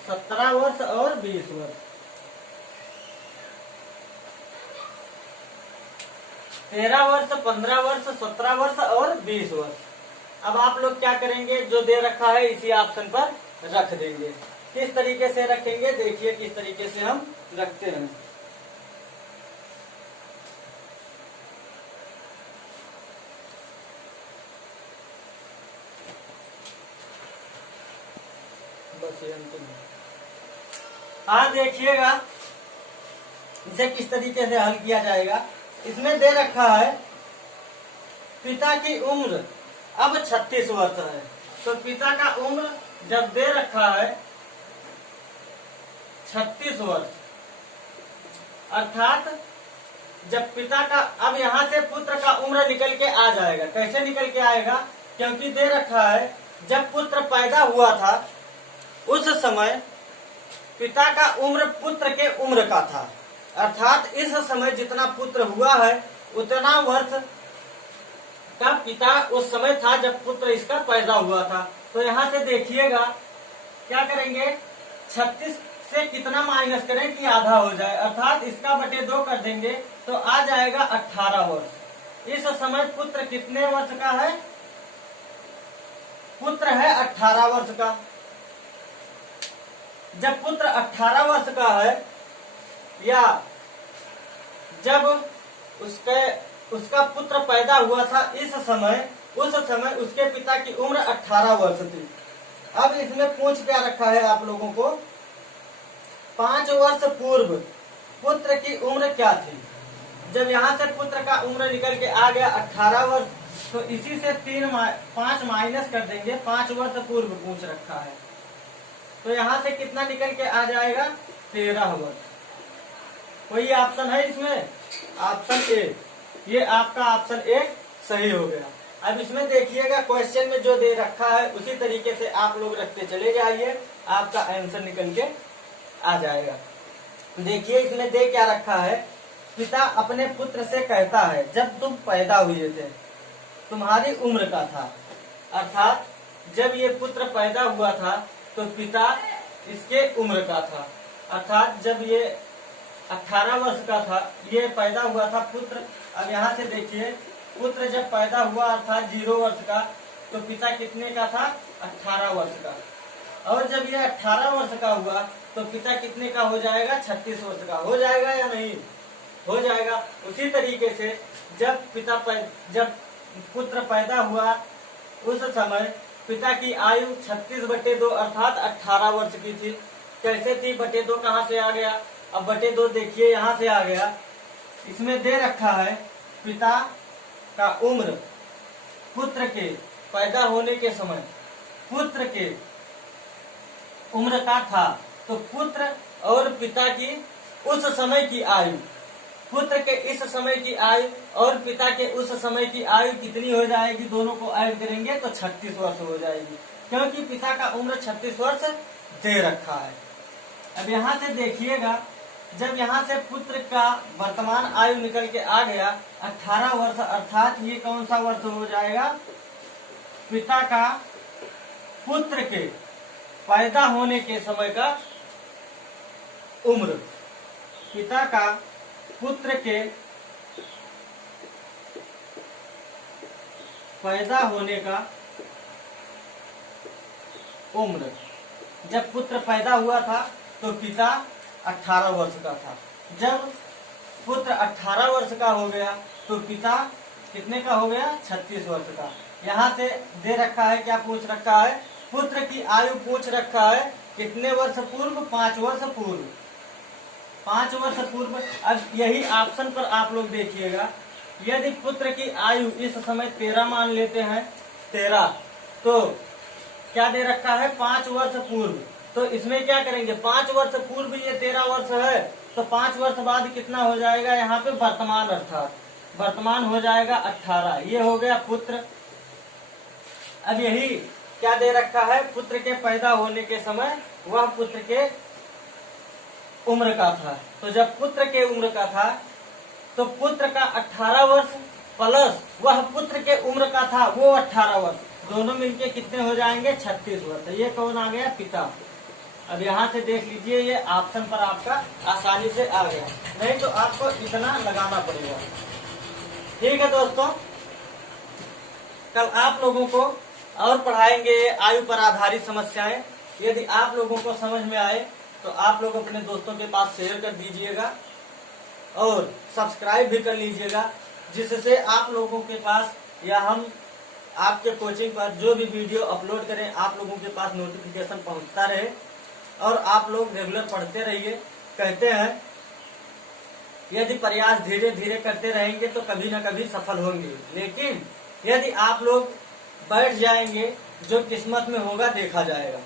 17 वर्ष और 20 वर्ष। 13 वर्ष, 15 वर्ष, 17 वर्ष और 20 वर्ष। अब आप लोग क्या करेंगे, जो दे रखा है इसी ऑप्शन पर रख देंगे। किस तरीके से रखेंगे देखिए, किस तरीके से हम रखते हैं। बस ये अंतिम। हाँ देखिएगा इसे किस तरीके से हल किया जाएगा। इसमें दे रखा है पिता की उम्र अब 36 वर्ष है। तो पिता का उम्र जब दे रखा है 36 वर्ष, अर्थात जब पिता का, अब यहाँ से पुत्र का उम्र निकल के आ जाएगा। कैसे निकल के आएगा, क्योंकि दे रखा है जब पुत्र पैदा हुआ था उस समय पिता का उम्र पुत्र के उम्र का था। अर्थात इस समय जितना पुत्र हुआ है उतना वर्ष का पिता उस समय था जब पुत्र इसका पैदा हुआ था। तो यहाँ से देखिएगा क्या करेंगे, 36 से कितना माइनस करें कि आधा हो जाए, अर्थात इसका बटे 2 कर देंगे तो आ जाएगा 18 वर्ष। इस समय पुत्र कितने वर्ष का है, पुत्र है 18 वर्ष का। जब पुत्र 18 वर्ष का है या जब उसका पुत्र पैदा हुआ था उस समय उसके पिता की उम्र 18 वर्ष थी। अब इसमें पूछ क्या रखा है आप लोगों को, 5 वर्ष पूर्व पुत्र की उम्र क्या थी। जब यहाँ से पुत्र का उम्र निकल के आ गया 18 वर्ष तो इसी से 5 माइनस कर देंगे, 5 वर्ष पूर्व पूछ रखा है, तो यहाँ से कितना निकल के आ जाएगा, 13 वर्ष। कोई ऑप्शन है इसमें? ऑप्शन ए, ये आपका ऑप्शन ए सही हो गया। अब इसमें देखिएगा क्वेश्चन में जो दे रखा है उसी तरीके से आप लोग रखते चले जाइए, आपका आंसर निकल के आ जाएगा। देखिए इसमें दे क्या रखा है, पिता अपने पुत्र से कहता है, जब तुम पैदा हुए थे तुम्हारी उम्र का था, अर्थात जब ये पुत्र पैदा हुआ था तो पिता इसके उम्र का था, अर्थात जब ये 18 वर्ष का था, ये पैदा हुआ था पुत्र। अब यहाँ से देखिए पुत्र जब पैदा हुआ अर्थात 0 वर्ष का, तो पिता कितने का था, 18 वर्ष का। और जब ये 18 वर्ष का हुआ तो पिता कितने का हो जाएगा, 36 वर्ष का हो जाएगा या नहीं, हो जाएगा। उसी तरीके से जब पुत्र पैदा हुआ उस समय पिता की आयु 36/2 अर्थात 18 वर्ष की थी। कैसे थी, बटे 2 कहाँ से आ गया, अब बटे 2 देखिए यहाँ से आ गया। इसमें दे रखा है पिता का उम्र पुत्र के पैदा होने के समय पुत्र के उम्र का था, तो पुत्र और पिता की उस समय की आयु, पुत्र के इस समय की आयु और पिता के उस समय की आयु कितनी हो जाएगी, दोनों को ऐड करेंगे तो 36 वर्ष हो जाएगी, क्योंकि पिता का उम्र 36 वर्ष दे रखा है। अब यहाँ से देखिएगा, जब यहाँ से पुत्र का वर्तमान आयु निकल के आ गया 18 वर्ष, अर्थात ये कौन सा वर्ष हो जाएगा, पिता का पुत्र के पैदा होने के समय का उम्र, पिता का पुत्र के पैदा होने का उम्र। जब पुत्र पैदा हुआ था तो पिता 18 वर्ष का था, जब पुत्र 18 वर्ष का हो गया तो पिता कितने का हो गया, 36 वर्ष का। यहाँ से दे रखा है, क्या पूछ रखा है, पुत्र की आयु पूछ रखा है, कितने वर्ष पूर्व, 5 वर्ष पूर्व, 5 वर्ष पूर्व। अब यही ऑप्शन पर आप लोग देखिएगा, यदि पुत्र की आयु इस समय 13 मान लेते हैं, 13, तो क्या दे रखा है, 5 वर्ष पूर्व, तो इसमें क्या करेंगे, 5 वर्ष पूर्व ये 13 वर्ष है, तो 5 वर्ष बाद कितना हो जाएगा, यहाँ पे वर्तमान, अर्थात वर्तमान हो जाएगा 18, ये हो गया पुत्र। अब यही क्या दे रखा है, पुत्र के पैदा होने के समय वह पुत्र के उम्र का था, तो जब पुत्र के उम्र का था तो पुत्र का 18 वर्ष प्लस वह पुत्र के उम्र का था वो 18 वर्ष, दोनों मिलके कितने हो जाएंगे, 36 वर्ष। ये कौन आ गया, पिता। अब यहाँ से देख लीजिए, ये ऑप्शन पर आपका आसानी से आ गया, नहीं तो आपको इतना लगाना पड़ेगा। ठीक है दोस्तों, कल आप लोगों को और पढ़ाएंगे आयु पर आधारित समस्याएं। यदि आप लोगों को समझ में आए तो आप लोग अपने दोस्तों के पास शेयर कर दीजिएगा और सब्सक्राइब भी कर लीजिएगा, जिससे आप लोगों के पास या हम आपके कोचिंग पर जो भी वीडियो अपलोड करें आप लोगों के पास नोटिफिकेशन पहुंचता रहे और आप लोग रेगुलर पढ़ते रहिए। कहते हैं यदि प्रयास धीरे धीरे करते रहेंगे तो कभी न कभी सफल होंगे, लेकिन यदि आप लोग बैठ जाएंगे, जो किस्मत में होगा देखा जाएगा।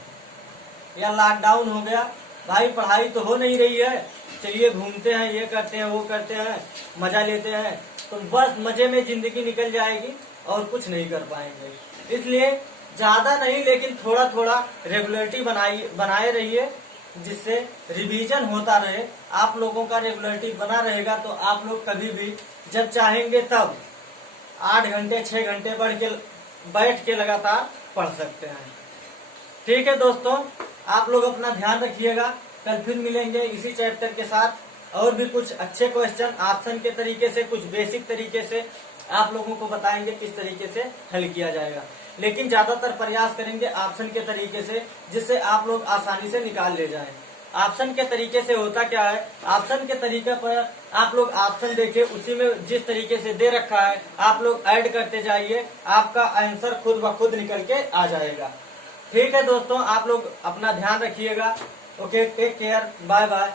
या लॉकडाउन हो गया, भाई पढ़ाई तो हो नहीं रही है, चलिए घूमते हैं, ये करते हैं, वो करते हैं, मजा लेते हैं, तो बस मजे में जिंदगी निकल जाएगी और कुछ नहीं कर पाएंगे। इसलिए ज्यादा नहीं लेकिन थोड़ा थोड़ा रेगुलरिटी बनाए रहिए, जिससे रिवीजन होता रहे। आप लोगों का रेगुलरिटी बना रहेगा तो आप लोग कभी भी जब चाहेंगे तब 8 घंटे 6 घंटे बैठ के लगातार पढ़ सकते हैं। ठीक है दोस्तों, आप लोग अपना ध्यान रखिएगा। कल फिर मिलेंगे इसी चैप्टर के साथ और भी कुछ अच्छे क्वेश्चन ऑप्शन के तरीके से, कुछ बेसिक तरीके से आप लोगों को बताएंगे किस तरीके से हल किया जाएगा, लेकिन ज्यादातर प्रयास करेंगे ऑप्शन के तरीके से, जिससे आप लोग आसानी से निकाल ले जाएं। ऑप्शन के तरीके से होता क्या है, ऑप्शन के तरीके पर आप लोग ऑप्शन देखिए, उसी में जिस तरीके से दे रखा है आप लोग ऐड करते जाइए, आपका आंसर खुद ब खुद निकल के आ जाएगा। ठीक है दोस्तों, आप लोग अपना ध्यान रखिएगा। Okay, take care, bye bye.